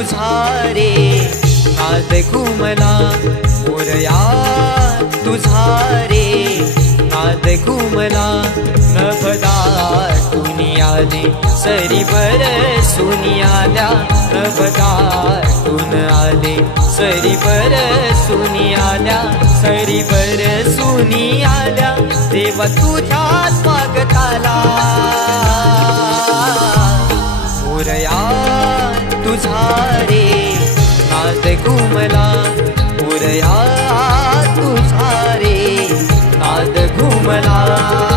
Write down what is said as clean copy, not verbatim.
तुझा रे नाद घुमला मोरया तुझा रे नाद घुमला नभदाटून आले सरी बरसून आल्या नभदाटून आले सरी बरसून आल्या सरी बरसून आल्या देवा तुझ्या स्वागताला मोरया तुझा रे नाद घुमला मोरया तुझा रे नाद घुमला।